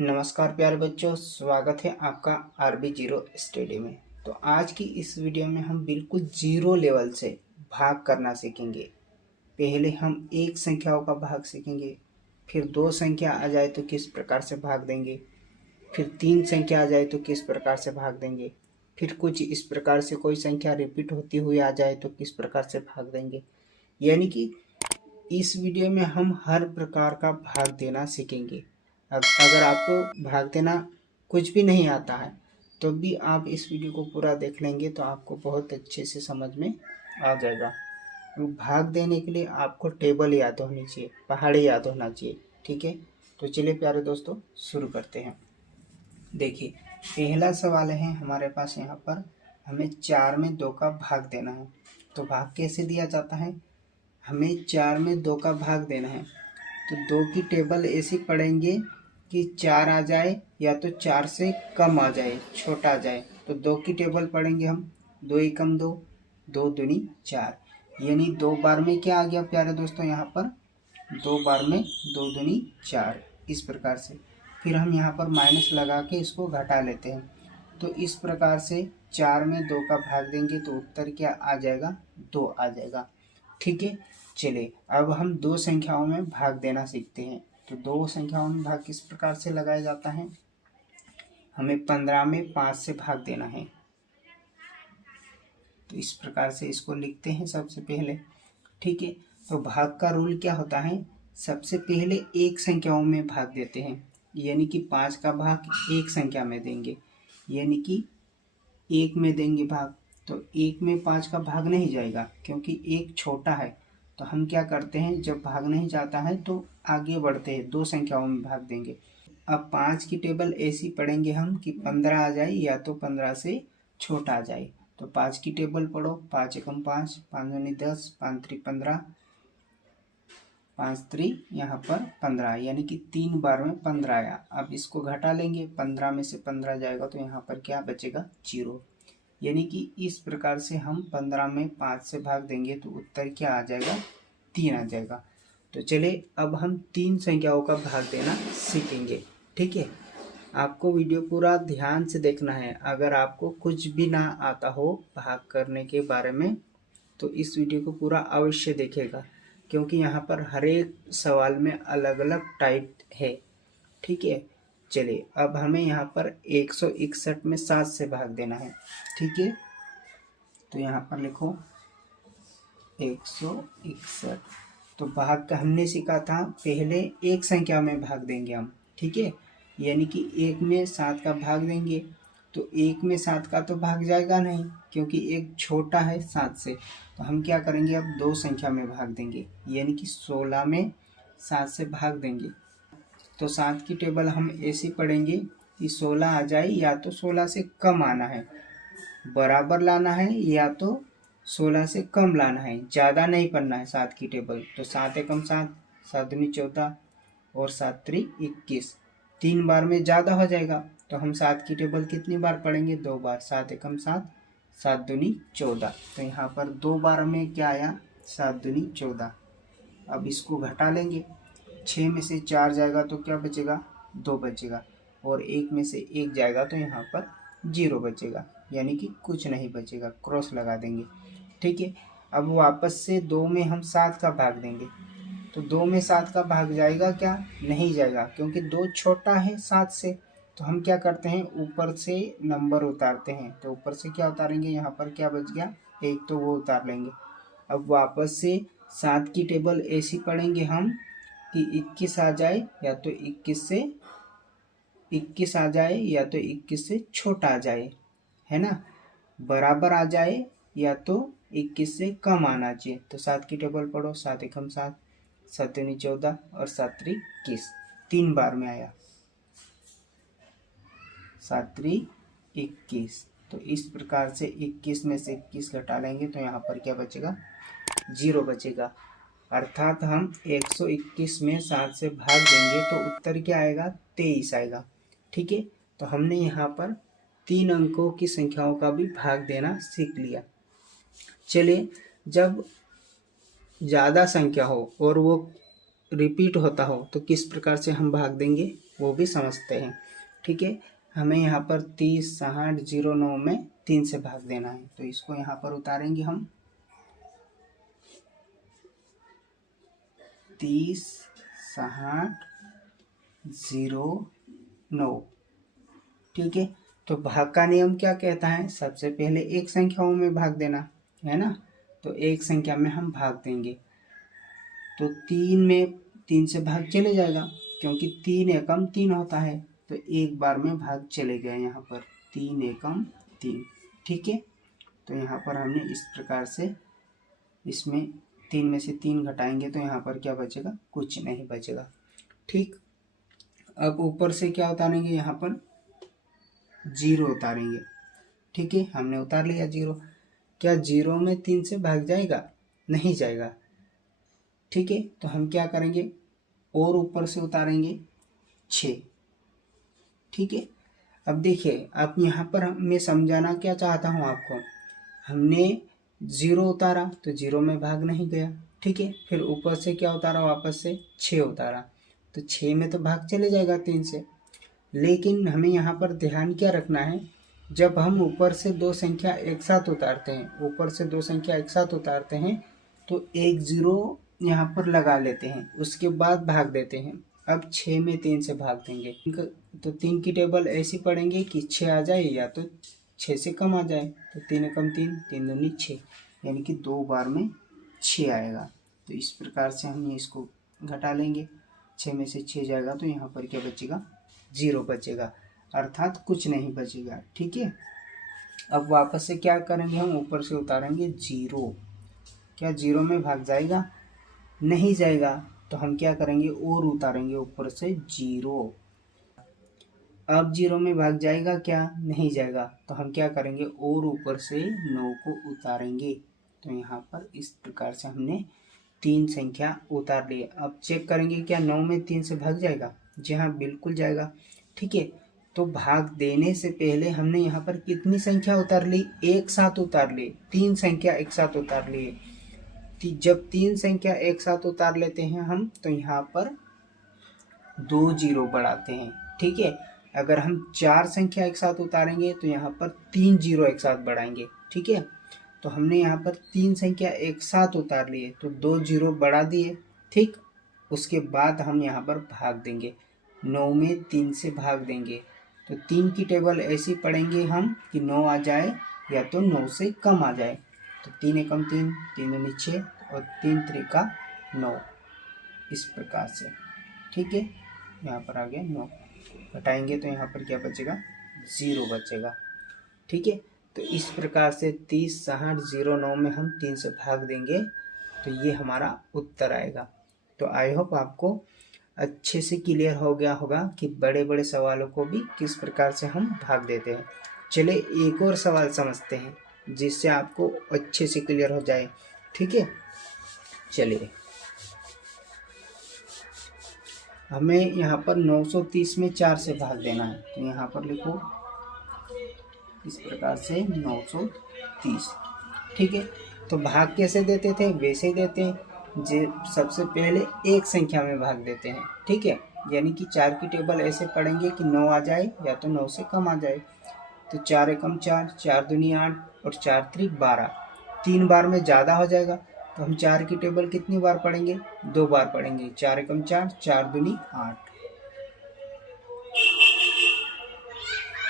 नमस्कार प्यारे बच्चों, स्वागत है आपका आरबी जीरो स्टडी में। तो आज की इस वीडियो में हम बिल्कुल जीरो लेवल से भाग करना सीखेंगे। पहले हम एक संख्याओं का भाग सीखेंगे, फिर दो संख्या आ जाए तो किस प्रकार से भाग देंगे, फिर तीन संख्या आ जाए तो किस प्रकार से भाग देंगे, फिर कुछ इस प्रकार से कोई संख्या रिपीट होती हुई आ जाए तो किस प्रकार से भाग देंगे। यानी कि इस वीडियो में हम हर प्रकार का भाग देना सीखेंगे। अगर आपको भाग देना कुछ भी नहीं आता है तो भी आप इस वीडियो को पूरा देख लेंगे तो आपको बहुत अच्छे से समझ में आ जाएगा। भाग देने के लिए आपको टेबल याद होनी चाहिए, पहाड़ी याद होना चाहिए। ठीक है, तो चलिए प्यारे दोस्तों शुरू करते हैं। देखिए, पहला सवाल है हमारे पास यहाँ पर, हमें 4 में 2 का भाग देना है। तो भाग कैसे दिया जाता है? हमें 4 में 2 का भाग देना है तो 2 की टेबल ऐसी पढ़ेंगे कि 4 आ जाए या तो 4 से कम आ जाए, छोटा आ जाए। तो 2 की टेबल पढ़ेंगे हम, 2 एकम 2, 2 दूनी 4। यानी 2 बार में क्या आ गया प्यारे दोस्तों? यहाँ पर 2 बार में 2 दूनी 4, इस प्रकार से। फिर हम यहाँ पर माइनस लगा के इसको घटा लेते हैं। तो इस प्रकार से 4 में 2 का भाग देंगे तो उत्तर क्या आ जाएगा? 2 आ जाएगा। ठीक है, चलिए अब हम दो संख्याओं में भाग देना सीखते हैं। तो दो संख्याओं में भाग किस प्रकार से लगाया जाता है? हमें 15 में 5 से भाग देना है। तो इस प्रकार से इसको लिखते हैं सबसे पहले। ठीक है, तो भाग का रूल क्या होता है? सबसे पहले एक संख्याओं में भाग देते हैं, यानी कि 5 का भाग एक संख्या में देंगे, यानी कि 1 में देंगे भाग। तो 1 में 5 का भाग नहीं जाएगा क्योंकि 1 छोटा है। तो हम क्या करते हैं, जब भाग नहीं जाता है तो आगे बढ़ते हैं, दो संख्याओं में भाग देंगे। अब 5 की टेबल ऐसी पढ़ेंगे हम कि 15 आ जाए या तो 15 से छोटा आ जाए। तो 5 की टेबल पढ़ो, 5 एकम 5, 5 दूनी 10, 5 त्रिक 15, 5 त्रिक यहाँ पर 15, यानी कि 3 बार में 15 आया। अब इसको घटा लेंगे, 15 में से 15 जाएगा तो यहाँ पर क्या बचेगा? 0। यानी कि इस प्रकार से हम 15 में 5 से भाग देंगे तो उत्तर क्या आ जाएगा? 3 आ जाएगा। तो चलिए अब हम तीन संख्याओं का भाग देना सीखेंगे। ठीक है, आपको वीडियो पूरा ध्यान से देखना है। अगर आपको कुछ भी ना आता हो भाग करने के बारे में तो इस वीडियो को पूरा अवश्य देखेगा, क्योंकि यहाँ पर हर एक सवाल में अलग अलग टाइप है। ठीक है, चलिए अब हमें यहाँ पर 161 में 7 से भाग देना है। ठीक है, तो यहाँ पर लिखो 161। तो भाग का हमने सीखा था, पहले एक संख्या में भाग देंगे हम। ठीक है, यानी कि 1 में 7 का भाग देंगे। तो 1 में 7 का तो भाग जाएगा नहीं क्योंकि 1 छोटा है 7 से। तो हम क्या करेंगे, अब दो संख्या में भाग देंगे, यानी कि 16 में 7 से भाग देंगे। तो 7 की टेबल हम ऐसी पढ़ेंगे कि 16 आ जाए या तो 16 से कम आना है, बराबर लाना है या तो 16 से कम लाना है, ज़्यादा नहीं पढ़ना है 7 की टेबल। तो 7 एकम 7, 7 दूनी 14 और 7 त्रिक 21, 3 बार में ज़्यादा हो जाएगा। तो हम 7 की टेबल कितनी बार पढ़ेंगे? 2 बार। 7 एकम 7, 7 दूनी 14। तो यहाँ पर 2 बार में क्या आया? 7 दूनी 14। अब इसको घटा लेंगे, 6 में से 4 जाएगा तो क्या बचेगा? 2 बचेगा, और 1 में से 1 जाएगा तो यहाँ पर 0 बचेगा, यानी कि कुछ नहीं बचेगा, क्रॉस लगा देंगे। ठीक है, अब वापस से 2 में हम 7 का भाग देंगे। तो 2 में 7 का भाग जाएगा क्या? नहीं जाएगा, क्योंकि 2 छोटा है 7 से। तो हम क्या करते हैं, ऊपर से नंबर उतारते हैं। तो ऊपर से क्या उतारेंगे? यहाँ पर क्या बच गया? 1, तो वो उतार लेंगे। अब वापस से 7 की टेबल ऐसी पढ़ेंगे हम कि 21 आ जाए या तो 21 से 21 आ जाए या तो 21 से छोटा आ जाए, है ना, बराबर आ जाए या तो 21 से कम आना चाहिए। तो 7 की टेबल पढ़ो, 7 एकम 7, 7 दूनी 14 और 7 त्रिक 21, 3 बार में आया, 7 त्रिक 21। तो इस प्रकार से 21 में से 21 घटा लेंगे तो यहाँ पर क्या बचेगा? 0 बचेगा। अर्थात हम 121 में 7 से भाग देंगे तो उत्तर क्या आएगा? 23 आएगा। ठीक है, तो हमने यहाँ पर 3 अंकों की संख्याओं का भी भाग देना सीख लिया। चलिए, जब ज़्यादा संख्या हो और वो रिपीट होता हो तो किस प्रकार से हम भाग देंगे वो भी समझते हैं। ठीक है, हमें यहाँ पर 30, 60, 09 में 3 से भाग देना है, तो इसको यहाँ पर उतारेंगे हम 30, 60, 09। ठीक है, तो भाग का नियम क्या कहता है, सबसे पहले एक संख्याओं में भाग देना है ना, तो एक संख्या में हम भाग देंगे तो 3 में 3 से भाग चले जाएगा, क्योंकि 3 एकम 3 होता है, तो एक बार में भाग चले गए यहाँ पर 3 एकम 3। ठीक है, तो यहाँ पर हमने इस प्रकार से इसमें 3 में से 3 घटाएंगे तो यहाँ पर क्या बचेगा, कुछ नहीं बचेगा। ठीक, अब ऊपर से क्या उतारेंगे, यहाँ पर 0 उतारेंगे। ठीक है, हमने उतार लिया 0। क्या 0 में 3 से भाग जाएगा, नहीं जाएगा। ठीक है, तो हम क्या करेंगे, और ऊपर से उतारेंगे 6। ठीक है, अब देखिए, अब यहाँ पर मैं समझाना क्या चाहता हूँ आपको, हमने 0 उतारा तो 0 में भाग नहीं गया। ठीक है, फिर ऊपर से क्या उतारा, वापस से 6 उतारा, तो 6 में तो भाग चले जाएगा 3 से। लेकिन हमें यहाँ पर ध्यान क्या रखना है, जब हम ऊपर से 2 संख्या एक साथ उतारते हैं, ऊपर से 2 संख्या एक साथ उतारते हैं तो एक 0 यहाँ पर लगा लेते हैं, उसके बाद भाग देते हैं। अब 6 में 3 से भाग देंगे तो 3 की टेबल ऐसी पढ़ेंगे कि 6 आ जाए या तो 6 से कम आ जाए, तो 3 एकम 3, 3 दूनी 6, यानी कि 2 बार में 6 आएगा। तो इस प्रकार से हम इसको घटा लेंगे, 6 में से 6 जाएगा तो यहाँ पर क्या बचेगा, 0 बचेगा, अर्थात कुछ नहीं बचेगा। ठीक है, अब वापस से क्या करेंगे, हम ऊपर से उतारेंगे 0। क्या 0 में भाग जाएगा, नहीं जाएगा, तो हम क्या करेंगे, और उतारेंगे ऊपर से 0। अब 0 में भाग जाएगा क्या, नहीं जाएगा, तो हम क्या करेंगे, और ऊपर से 9 को उतारेंगे। तो यहाँ पर इस प्रकार से हमने 3 संख्या उतार ली। अब चेक करेंगे क्या 9 में 3 से भाग जाएगा, जी हाँ बिल्कुल जाएगा। ठीक है, तो भाग देने से पहले हमने यहाँ पर कितनी संख्या उतार ली, एक साथ उतार ली, 3 संख्या एक साथ उतार लिए। जब 3 संख्या एक साथ उतार लेते हैं हम, तो यहाँ पर 2 0 बढ़ाते हैं। ठीक है, अगर हम 4 संख्या एक साथ उतारेंगे तो यहाँ पर 3 0 एक साथ बढ़ाएंगे। ठीक है, तो हमने यहाँ पर 3 संख्या एक साथ उतार लिए तो 2 0 बढ़ा दिए। ठीक, उसके बाद हम यहाँ पर भाग देंगे, 9 में 3 से भाग देंगे, तो 3 की टेबल ऐसी पढ़ेंगे हम कि 9 आ जाए या तो 9 से कम आ जाए, तो 3 एकम 3, 3 दूनी 6 और 3 त्रिका 9, इस प्रकार से। ठीक है, यहाँ पर आ गया 9, घटाएंगे तो यहाँ पर क्या बचेगा, 0 बचेगा। ठीक है, तो इस प्रकार से 30, 60, 09 में हम 3 से भाग देंगे तो ये हमारा उत्तर आएगा। तो आई होप आपको अच्छे से क्लियर हो गया होगा कि बड़े बड़े सवालों को भी किस प्रकार से हम भाग देते हैं। चलिए एक और सवाल समझते हैं जिससे आपको अच्छे से क्लियर हो जाए। ठीक है, चलिए हमें यहाँ पर 930 में 4 से भाग देना है, तो यहाँ पर लिखो इस प्रकार से 930। ठीक है, तो भाग कैसे देते थे, वैसे ही देते हैं, सबसे पहले एक संख्या में भाग देते हैं। ठीक है, यानी कि 4 की टेबल ऐसे पढ़ेंगे कि 9 आ जाए या तो 9 से कम आ जाए, तो 4 एकम 4, 4 दूनी 8 और 4 त्रिक 12, 3 बार में ज़्यादा हो जाएगा, तो हम 4 की टेबल कितनी बार पढ़ेंगे, 2 बार पढ़ेंगे, 4 एकम 4, 4 दूनी 8।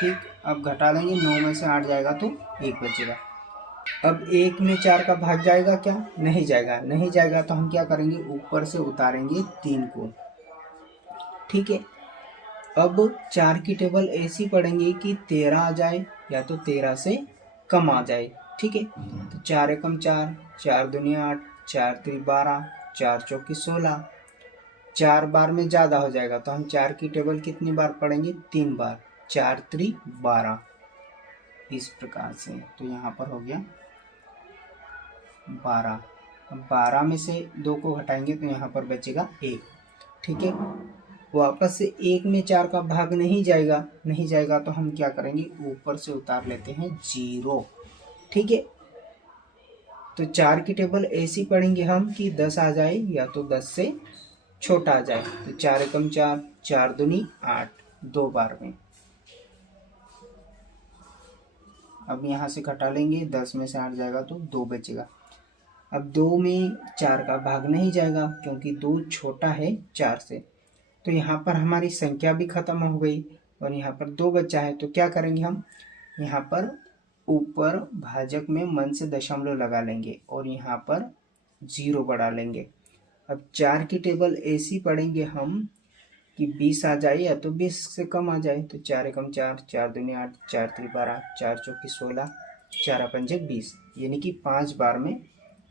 ठीक, अब घटा लेंगे, 9 में से 8 जाएगा तो 1 बचेगा। अब 1 में 4 का भाग जाएगा क्या, नहीं जाएगा, नहीं जाएगा, तो हम क्या करेंगे, ऊपर से उतारेंगे 3 को। ठीक है, अब 4 की टेबल ऐसी पढ़ेंगे कि 13 आ जाए या तो 13 से कम आ जाए। ठीक है, तो 4 एकम 4, 4 दूनी 8, 4 त्रिक 12, 4 चौकी 16, 4 बार में ज़्यादा हो जाएगा, तो हम 4 की टेबल कितनी बार पढ़ेंगे, 3 बार, 4 त्रिक 12, इस प्रकार से। तो यहाँ पर हो गया 12। अब 12 में से 2 को घटाएंगे तो यहाँ पर बचेगा 1। ठीक है, वापस से 1 में 4 का भाग नहीं जाएगा, नहीं जाएगा, तो हम क्या करेंगे, ऊपर से उतार लेते हैं 0। ठीक है, तो 4 की टेबल ऐसी पढ़ेंगे हम कि 10 आ जाए या तो 10 से छोटा आ जाए। तो 4 एकम 4, 4 दूनी 8, 2 बार में। अब यहाँ से घटा लेंगे, 10 में से 8 जाएगा तो 2 बचेगा। अब 2 में 4 का भाग नहीं जाएगा क्योंकि 2 छोटा है 4 से। तो यहाँ पर हमारी संख्या भी खत्म हो गई और यहाँ पर 2 बचा है। तो क्या करेंगे हम, यहाँ पर ऊपर भाजक में मन से दशमलव लगा लेंगे और यहाँ पर 0 बढ़ा लेंगे। अब 4 की टेबल ऐसी पढ़ेंगे हम कि 20 आ जाए या तो 20 से कम आ जाए। तो 4 एकम 4, 4 दूनी 8, 4 त्रिक 12, 4 चौकी 16, 4 पंजे 20, यानी कि 5 बार में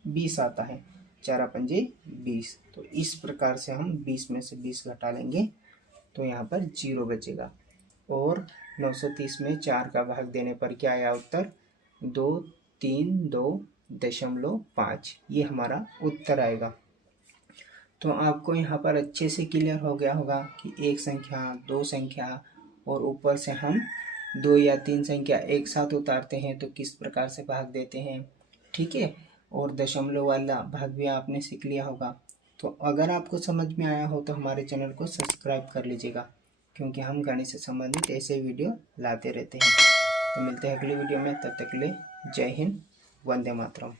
20 आता है। 4 पंजे 20। तो इस प्रकार से हम 20 में से 20 घटा लेंगे तो यहाँ पर 0 बचेगा। और 930 में 4 का भाग देने पर क्या आया उत्तर, 232.5। ये हमारा उत्तर आएगा। तो आपको यहाँ पर अच्छे से क्लियर हो गया होगा कि एक संख्या, दो संख्या और ऊपर से हम 2 या 3 संख्या एक साथ उतारते हैं तो किस प्रकार से भाग देते हैं, ठीक है। और दशमलव वाला भाग भी आपने सीख लिया होगा। तो अगर आपको समझ में आया हो तो हमारे चैनल को सब्सक्राइब कर लीजिएगा, क्योंकि हम गणित से संबंधित ऐसे वीडियो लाते रहते हैं। तो मिलते हैं अगली वीडियो में, तब तक के लिए जय हिंद, वंदे मातरम।